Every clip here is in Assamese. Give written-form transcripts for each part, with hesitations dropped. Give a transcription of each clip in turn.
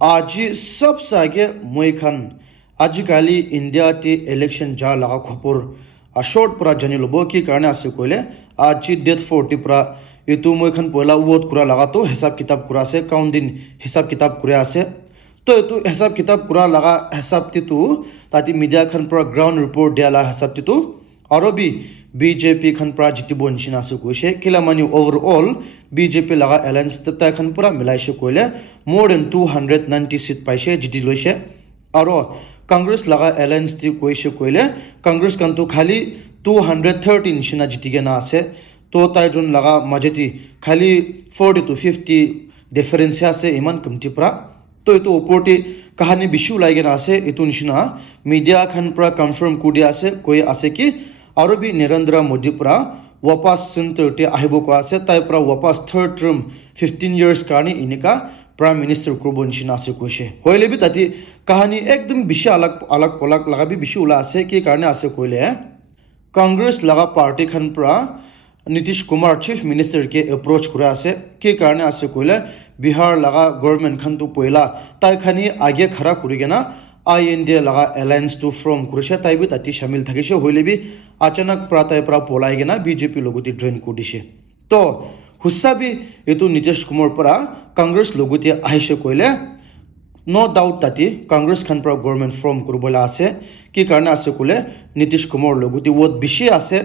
আজি सबसे आगे মই খান আজিকালি ইন্ডিয়াতে ইলেকশন যা লাগা খবর শর্ট পরা জানি লব কি কারণে আছে কইলে আজি ডেট 40 পরা এটু মই খান পয়লা ওট কুরা লাগা তো হিসাব কিতাব কুরা আছে কাউন্ট হিসাব কিতাব করে আছে তো এটু হিসাব কিতাব কুরা লাগা হিসাব তিতু তাতি মিডিয়া খান পরা গ্রাউন্ড রিপোর্ট দেলা হিসাব তিতু আরবি বিজেপি খান পরা জিতিব নিচিনা আছে কইছে কিলা মানি ওভারঅল বিজেপি লাগা এলায়েন্স ততা খান পরা মিলাইছে কইলে more than 290 সিট পাইছে জিতি লইছে আৰু কংগ্রেস লাগা এলায়েন্স দি কইছে কইলে কংগ্রেস কান্তু খালি 213 নিচিনা জিতিগে না আছে তো তাইজন লাগা মাজেতি খালি 40 to 50 ডিফারেন্স আছে ইমান কমটি পরা তো এটো ওপৰতে কাহানি বিশু লাগে না আছে এটো নিচিনা মিডিয়া খান পরা কনফার্ম কুদি আছে কই আছে কি আরবি নরেন্দ্র মোদি পরা ওয়াপাস সেন্টারতে আহিব কো আছে তাই পরা ওয়াপাস থার্ড টার্ম 15 ইয়ার্স কারণে ইনিকা प्राइम मिनिस्टर করবো নিচিনা আছে কইছে হইলে বি তাতি কাহানি একদম বেশি আলাগ আলাগ পলাক লাগা বি বেশি উলা আছে কি কারণে আছে কইলে কংগ্রেস লাগা পার্টি খান প্রা নীতিশ কুমার চিফ মিনিস্টার কে অ্যাপ্রোচ করে আছে কি কারণে আছে কইলে বিহার লাগা গভর্নমেন্ট খান তো পয়লা তাই খানি আগে খাড়া করি গেনা আইএনডি লাগা অ্যালায়েন্স টু ফ্রম করেছে তাই বি তাতি শামিল থাকিছে হইলে বি আচানক প্রা তাই প্রা পলাই গেনা বিজেপি লগতি জয়েন করিছে তো হুসাবি এটো নীতিশ কুমার পরা কংগ্রেস লগতি আহিছে কইলে নো ডাউট তাতি কংগ্রেস খান পরা গভর্নমেন্ট ফর্ম করবলা আছে কি কারণে আছে কইলে নীতিশ কুমার লগতি ওত বেশি আছে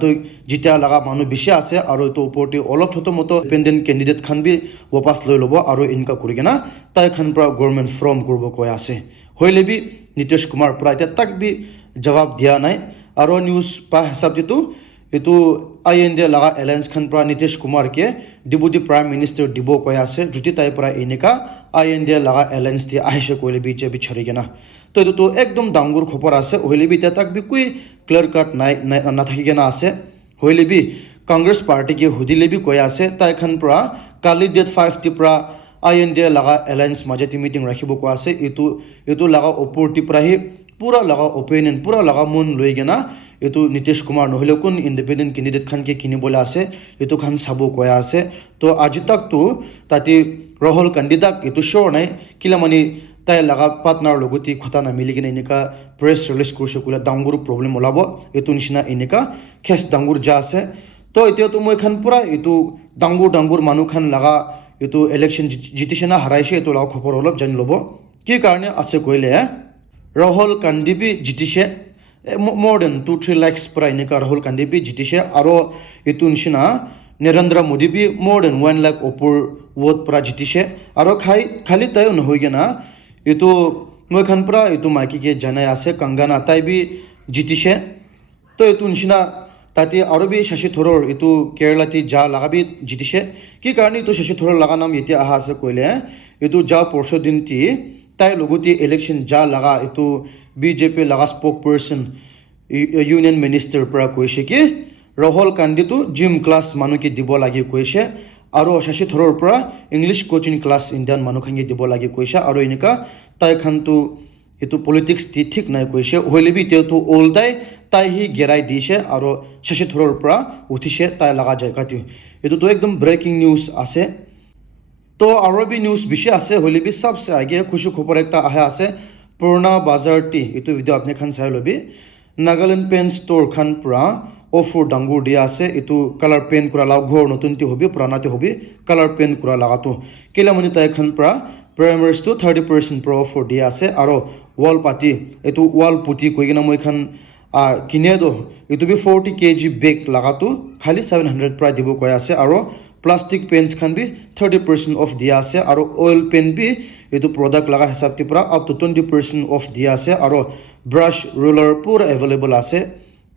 তো জিতা লাগা মানুহ বেশি আছে আৰু তো ওপৰতে অলপ ছোট মতো ডিপেন্ডেন্ট ক্যান্ডিডেট খান বি ওয়াপাস লৈ লব আৰু ইনকা কৰি কিনা তাই খান পরা গভর্নমেন্ট ফর্ম করব কই আছে হইলে বি নীতিশ কুমার পরা এটা তাক বি জবাব দিয়া নাই আৰু নিউজ পা হিসাব দিতো এটো আইএনডি লাগা এলায়েন্স খান পরা নীতিশ কুমার কে ডিপুটি প্রাইম মিনিস্টার দিব কই আছে যদি তাই পরা এনেকা আইএনডি লাগা এলায়েন্স দি আহিছে কইলে বিজেপি ছড়ি গেনা তো এটো তো একদম ডাঙ্গুর খবর আছে হইলে বি তা তাক বি কুই ক্লিয়ার কাট নাই না থাকি গেনা আছে হইলে বি কংগ্রেস পার্টি কে হুদিলে বি কই আছে তাই খান পরা কালি ডেট 5 টি পরা আইএনডি লাগা এলায়েন্স মাজেতি মিটিং রাখিব কো আছে এটো লাগা অপরটি পরাহি পুরা লাগা ওপিনিয়ন পুরা লাগা মন লই গেনা এটো নীতিশ কুমার নহলে কোন ইন্ডিপেন্ডেন্ট ক্যান্ডিডেট খান কে কিনিবলে আছে এটো খান সাবো কয়া আছে তো আজি তাক তো তাতি রাহুল ক্যান্ডিডেট এটো শোর নাই কিলা মানে তাই লাগা পার্টনার লগতি খতা না মিলি কিনে এনেকা প্রেস রিলিজ করছে কুলা ডাঙ্গুর প্রবলেম ওলাব এটো নিচিনা এনেকা খেস ডাঙ্গুর যা আছে তো এতিয়া তো মই খান পুরা এটো ডাঙ্গুর মানুহ খান লাগা এটো ইলেকশন জিতিছে না হারাইছে এটো লাগা খবর অলপ জানি লব কি কারণে আছে কইলে Rahul Gandhi জিতিছে more than 2-3 lakhs pra inika Rahul Gandhi bi jitishe aro etu nishina Narendra Modi bi more than 1 lakh opor vote pra jitishe aro khali tayo নহoi gena etu moi khan pra etu maki ke janai ase Kangana tai bi jitishe to etu nishina tati aro bi Shashi Tharoor etu Kerala ti ja laga bi jitishe ki karni to Shashi Tharoor laga nam yete aha ase koile etu ja porsho din ti tai logoti election ja laga etu BJP লাগা স্পোক পার্সন ইউনিয়ন মিনিস্টার পৰা কৈছে কি ৰাহুল গান্ধী তো জিম ক্লাস মানুকে দিব লাগে কৈছে আৰু শশী থৰুৰ পৰা ইংলিশ কোচিং ক্লাস ইন্ডিয়ান মানুখাঙ্গে দিব লাগে কৈছে আৰু এনেকা তাই খান তো এটো পলিটিক্স ঠিক নাই কৈছে হইলে বি তেও তো ওলদাই তাই হি গেরাই দিছে আৰু শশী থৰুৰ পৰা উঠিছে তাই লাগা জায়গাতে এটো তো একদম ব্রেকিং নিউজ আছে তো আরবি নিউজ বেশি আছে হইলে বি সবসে আগে খুশি খবর একটা আহে আছে পুরনা বাজার টি এটো ভিডিও আপনি খান চাই লবি নাগাল্যান্ড পেন স্টোর খান পুরা অফার ডাঙ্গুর দিয়া আছে এটো কালার পেন করা লাগ ঘর নতুনটি হবি পুরানাতে হবি কালার পেন করা লাগাতো কেলামনি তাই খান পুরা প্রাইমারিস তো 30% pro অফার দিয়া আছে আর ওয়াল পাতি এটো ওয়াল পুতি কইগনা মই খান কিনে দো এটো বি 40 kg বেগ লাগাতো খালি 700 প্রায় দিব কই আছে আর প্লাস্টিক পেন্স খান বি 30% অফ দিয়া আছে আর অয়েল পেন বি এটো প্রোডাক্ট লাগা হিসাব তি পুরা আপ টু 20% অফ দিয়া আছে আর ব্রাশ রোলার পুরা अवेलेबल আছে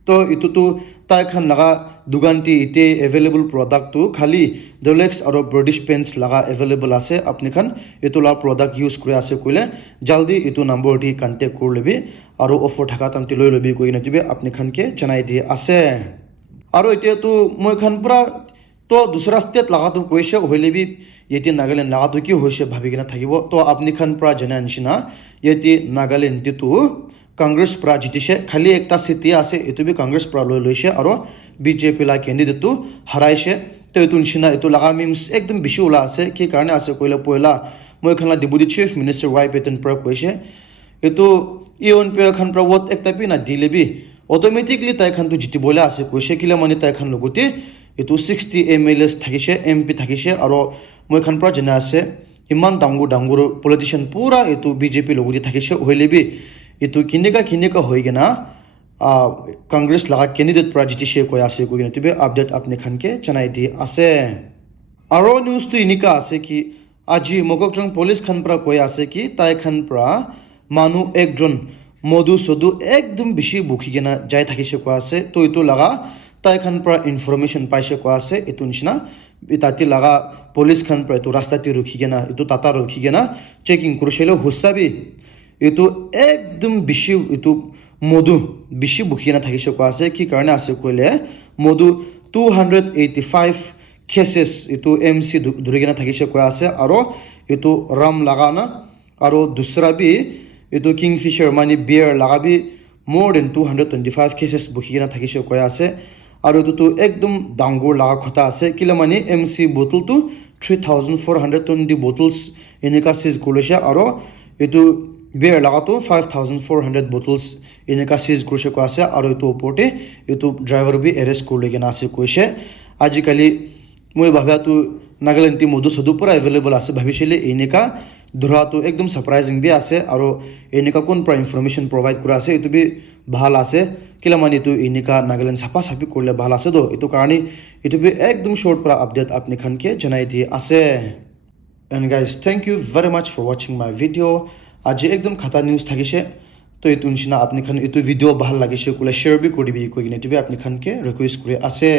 তো এটো তো তাই খান লাগা দুগানটি ইতে अवेलेबल প্রোডাক্ট তো খালি ডোলেক্স আর ব্রিটিশ পেন্স লাগা अवेलेबल আছে আপনি খান এটো লা প্রোডাক্ট ইউজ করে আছে কইলে জলদি এটো নাম্বার দি কন্টাক্ট করে লবি আর অফার থাকা তামতি লৈ লবি কই নতিবে আপনি খানকে জানাই দি আছে আর এতিয়া তো মই খান পুরা তো দুসরা স্টেট লাগাতো কইছে হইলে বি ইতি নাগাল্যান্ড লাগাতো কি হইছে ভাবি কিনা থাকিব তো আপনি খান প্রা জানা নিচিনা ইতি নাগাল্যান্ড তিতু কংগ্রেস প্রা জিতিছে খালি একটা সিটি আছে এটো বি কংগ্রেস প্রা লৈ লৈছে আর বিজেপি লা ক্যান্ডিডেট তো হারাইছে তো এটো নিচিনা এটো লাগা মিমস একদম বেশি ওলা আছে কি কারণে আছে কইলে পয়লা মই খান ডেপুটি চিফ মিনিষ্টাৰ ৱাই পেটেন পৰা কৈছে এইটো ইউন পে খান পৰা ভোট একটা পি না দিলেবি অটোমেটিকলি তাই খানটো জিতিবলৈ আছে কৈছে কিলা মানে তাই খান লগতে এইটো 60 MLAs থাকিছে MP থাকিছে আৰু মই খান পৰা জনা আছে ইমান ডাঙৰ পলিটিচিয়ান পুৰা এইটো বিজেপি লগতে থাকিছে হইলেবি এইটো কিনেকা হৈ গেনা কংগ্ৰেছ লগা কেণ্ডিডেট পৰা জিতিছে কৈ আছে কৈ কিনে তুমি আপডেট আপনি খানকে জনাই দি আছে আৰু নিউজটো এনেকা আছে কি আজি মগকজং পুলিচ খান পৰা কৈ আছে কি তাই খান পৰা মানুহ একজন মধু সদু একদম বেছি বুখি কিনা যাই থাকিছে কোৱা আছে তো এইটো লগা তাই খান পৰা ইনফৰমেশ্যন পাইছে কোৱা আছে এইটো নিচিনা তাতে লগা পুলিচ খান পৰা এইটো ৰাস্তাতে ৰখি কিনা এইটো টাটা ৰখি কিনা চেকিং কৰিছিল হুচাবি এইটো একদম বেছি এইটো মধু বেছি বুখি কিনা থাকিছে কোৱা আছে কি কাৰণে আছে কৈলে মধু 285 কেसेस এইটো MC ধৰি কিনা থাকিছে কোৱা আছে আৰু এইটো ৰাম লগা না আৰু দুসৰা বি এইটো কিংফিচাৰ মানে বিয়াৰ লাগাবি more than 225 cases বুখি কিনা থাকিছে কৈ আছে আৰু এইটো একদম ডাঙৰ লাগা কথা আছে কিলা মানে MC বটলটো 3420 bottles এনেকা সিজ কৰিছে আৰু এইটো বিয়াৰ লাগাটো 5400 bottles এনেকা সিজ কৰিছে কৈ আছে আৰু এইটো ওপৰতে এইটো ড্ৰাইভাৰ বি এৰেষ্ট কৰি কিনা আছে কৈছে আজিকালি মই ভাবাটো নাগালেণ্ডে মধু সদু পুৰা এভেইলেবল আছে ভাবিছিলে এনেকা ধৰাটো একদম সাৰপ্ৰাইজিং বি আছে আৰু এনেকা কোন পৰা ইনফৰমেশ্যন প্ৰভাইড কৰা আছে এইটো বি ভাল আছে কিলা মানে এইটো এনেকা নাগালেণ্ড চাপা চাপি কৰিলে ভাল আছে তো এইটো কাৰণে এইটো বি একদম শৰ্ট পৰা আপডেট আপনি খানকে জনাই দি আছে and guys thank you very much for ৱাচিং মাই ভিডিঅ' আজি একদম খাতা নিউজ থাকিছে তো এইটো নিচিনা আপনি খান এইটো ভিডিঅ' ভাল লাগিছে ক'লে শ্বেয়াৰ বি কৰি দিবি কৈ কিনে এইটো বি আপনি খানকে ৰিকুৱেষ্ট কৰি আছে